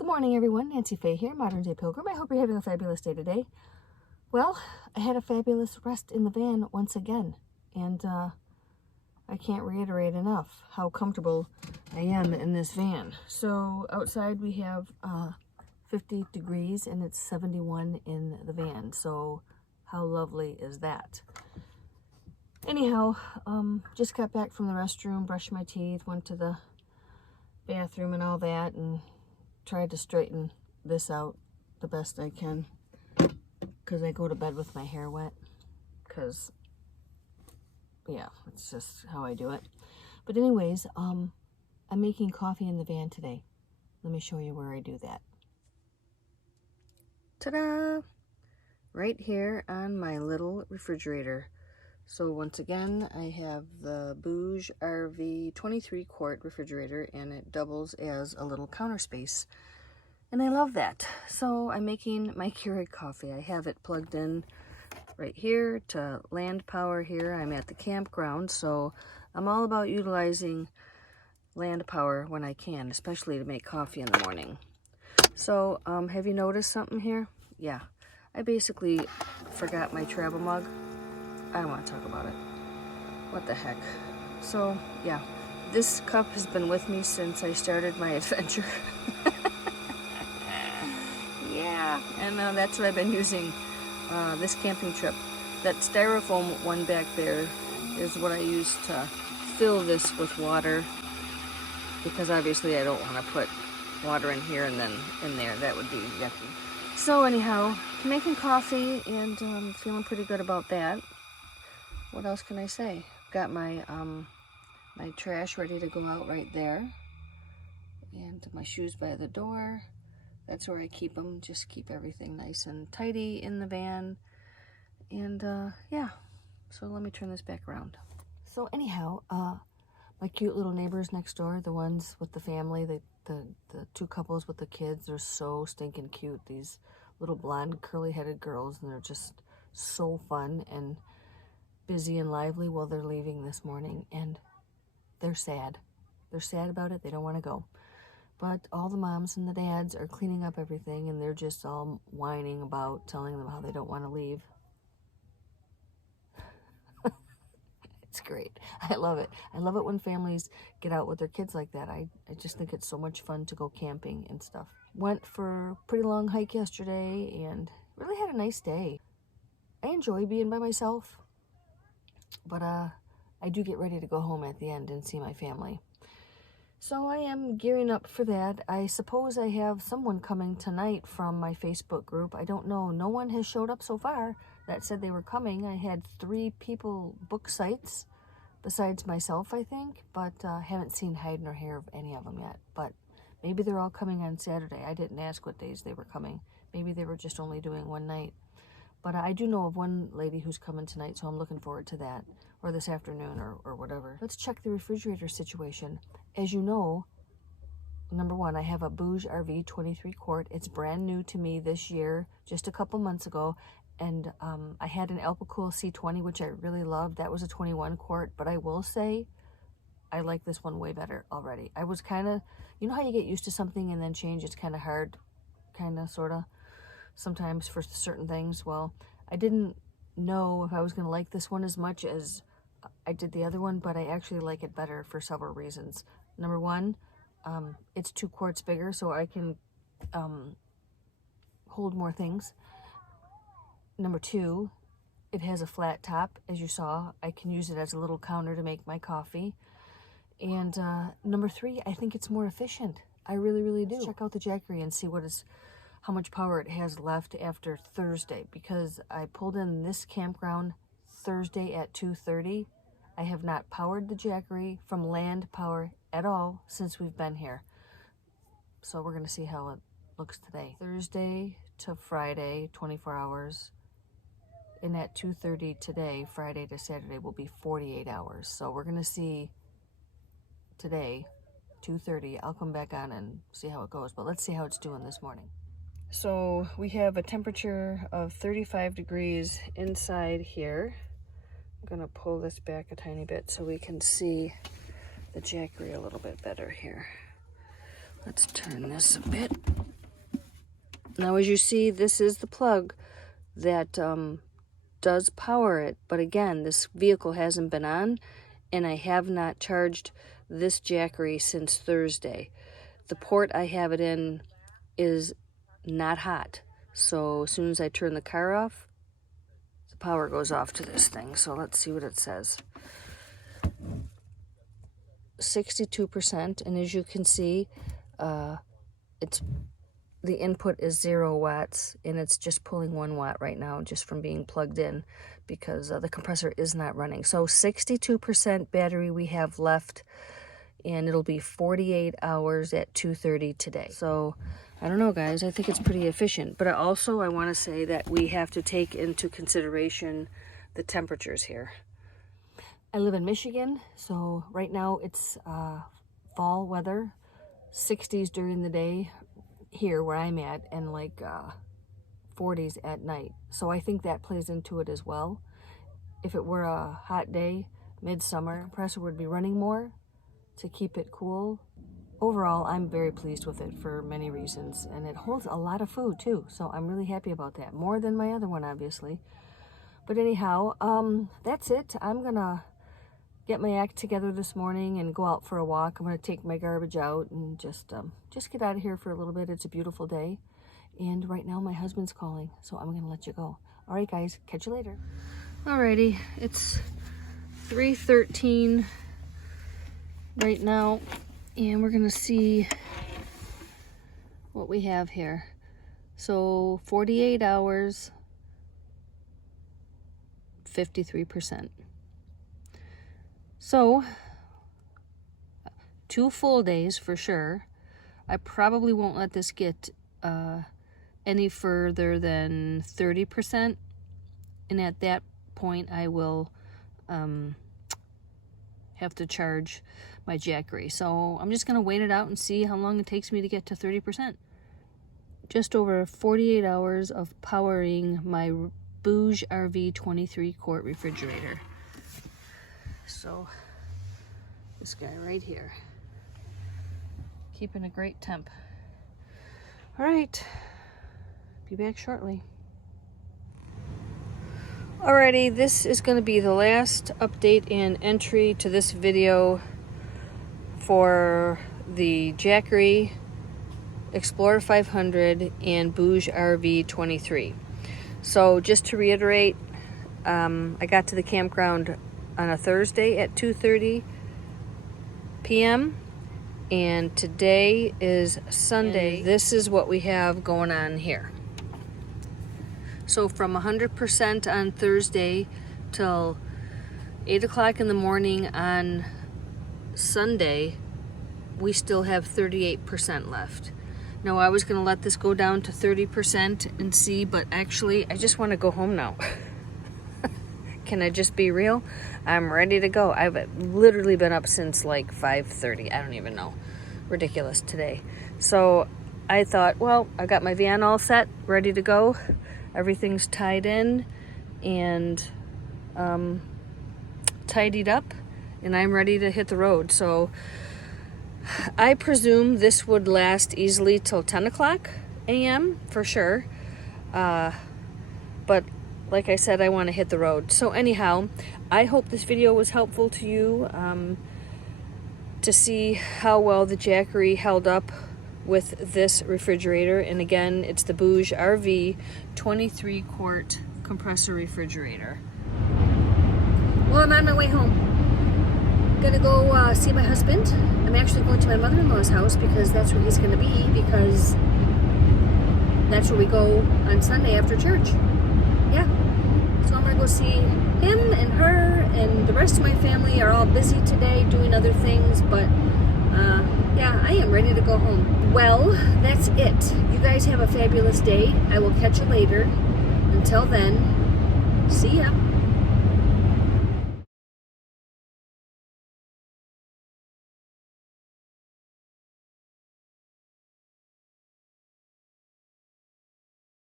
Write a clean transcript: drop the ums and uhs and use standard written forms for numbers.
Good morning, everyone. Nancy Faye here, Modern Day Pilgrim. I hope you're having a fabulous day today. Well, I had a fabulous rest in the van once again, and I can't reiterate enough how comfortable I am in this van. So outside we have 50 degrees and it's 71 in the van. So how lovely is that? Anyhow, just got back from the restroom, brushed my teeth, went to the bathroom and all that, and tried to straighten this out the best I can, because I go to bed with my hair wet, because yeah, it's just how I do it. But anyways, I'm making coffee in the van today. Let me show you where I do that. Ta-da! Right here on my little refrigerator. So once again, I have the BougeRv 23qt refrigerator, and it doubles as a little counter space. And I love that. So I'm making my Keurig coffee. I have it plugged in right here to land power here. I'm at the campground, so I'm all about utilizing land power when I can, especially to make coffee in the morning. So have you noticed something here? Yeah, I basically forgot my travel mug. I don't want to talk about it. What the heck? So yeah, this cup has been with me since I started my adventure. Yeah, and that's what I've been using this camping trip. That styrofoam one back there is what I use to fill this with water, because obviously I don't want to put water in here and then in there. That would be yucky. So anyhow, making coffee and feeling pretty good about that. What else can I say? Got my my trash ready to go out right there, and my shoes by the door. That's where I keep them. Just keep everything nice and tidy in the van. And yeah, so let me turn this back around. So anyhow, my cute little neighbors next door, the ones with the family, the two couples with the kids, they're so stinking cute. These little blonde curly-headed girls, and they're just so fun and busy and lively. While they're leaving this morning, and they're sad. They're sad about it. They don't want to go. But all the moms and the dads are cleaning up everything, and they're just all whining about, telling them how they don't want to leave. It's great. I love it. I love it when families get out with their kids like that. I just think it's so much fun to go camping and stuff. Went for a pretty long hike yesterday and really had a nice day. I enjoy being by myself, but I do get ready to go home at the end and see my family. So I am gearing up for that. I suppose I have someone coming tonight from my Facebook group. I don't know. No one has showed up so far that said they were coming. I had 3 people book sites besides myself, I think, but haven't seen hide nor hair of any of them yet. But maybe they're all coming on Saturday. I didn't ask what days they were coming. Maybe they were just only doing one night. But I do know of one lady who's coming tonight, so I'm looking forward to that. Or this afternoon, or whatever. Let's check the refrigerator situation. As you know, number one, I have a BougeRv 23qt. It's brand new to me this year, just a couple months ago. And I had an Alpacool C20, which I really loved. That was a 21 quart, but I will say I like this one way better already. I was kind of, you know how you get used to something and then change? It's kind of hard, kind of, sort of, sometimes for certain things. Well, I didn't know if I was going to like this one as much as I did the other one, but I actually like it better for several reasons. Number one, it's 2 quarts bigger, so I can hold more things. Number 2, it has a flat top, as you saw. I can use it as a little counter to make my coffee. And number 3, I think it's more efficient. I really, really do. Let's check out the Jackery and see how much power it has left after Thursday, because I pulled in this campground Thursday at 2:30. I have not powered the Jackery from land power at all since we've been here. So we're going to see how it looks today. Thursday to Friday, 24 hours. And at 2:30 today, Friday to Saturday, will be 48 hours. So we're going to see today, 2:30. I'll come back on and see how it goes. But let's see how it's doing this morning. So we have a temperature of 35 degrees inside here. I'm going to pull this back a tiny bit so we can see the Jackery a little bit better here. Let's turn this a bit. Now, as you see, this is the plug that does power it. But again, this vehicle hasn't been on, and I have not charged this Jackery since Thursday. The port I have it in is not hot. So as soon as I turn the car off, the power goes off to this thing. So let's see what it says. 62%, and as you can see, the input is 0 watts, and it's just pulling 1 watt right now just from being plugged in because the compressor is not running. So 62% battery we have left, and it'll be 48 hours at 2:30 today. So I don't know, guys, I think it's pretty efficient. But also I want to say that we have to take into consideration the temperatures here. I live in Michigan, so right now it's fall weather, 60s during the day here where I'm at, and like 40s at night. So I think that plays into it as well. If it were a hot day, midsummer, the compressor would be running more to keep it cool. Overall, I'm very pleased with it for many reasons, and it holds a lot of food too, so I'm really happy about that. More than my other one, obviously. But anyhow, that's it. I'm gonna get my act together this morning and go out for a walk. I'm gonna take my garbage out and just get out of here for a little bit. It's a beautiful day, and right now my husband's calling, so I'm gonna let you go. All right, guys, catch you later. Alrighty, it's 3:13 right now, and we're gonna see what we have here. So 48 hours, 53%. So 2 full days for sure. I probably won't let this get any further than 30%, and at that point I will have to charge my Jackery. So I'm just gonna wait it out and see how long it takes me to get to 30%. Just over 48 hours of powering my BougeRv 23qt refrigerator. So this guy right here, keeping a great temp. All right, be back shortly. Alrighty, this is going to be the last update and entry to this video for the Jackery, Explorer 500, and BougeRv 23. So just to reiterate, I got to the campground on a Thursday at 2:30 p.m. and today is Sunday. And this is what we have going on here. So from 100% on Thursday till 8 o'clock in the morning on Sunday, we still have 38% left. Now I was gonna let this go down to 30% and see, but actually I just wanna go home now. Can I just be real? I'm ready to go. I've literally been up since like 5:30. I don't even know. Ridiculous today. So I thought, well, I got my van all set, ready to go. Everything's tied in and tidied up, and I'm ready to hit the road. So I presume this would last easily till 10 o'clock a.m. for sure. But like I said, I want to hit the road. So anyhow, I hope this video was helpful to you to see how well the Jackery held up with this refrigerator. And again, it's the BougeRv 23qt compressor refrigerator. Well, I'm on my way home. Gonna go see my husband. I'm actually going to my mother-in-law's house because that's where he's gonna be, because that's where we go on Sunday after church. Yeah. So I'm gonna go see him and her, and the rest of my family are all busy today doing other things, but yeah, I am ready to go home. Well, that's it. You guys have a fabulous day. I will catch you later. Until then,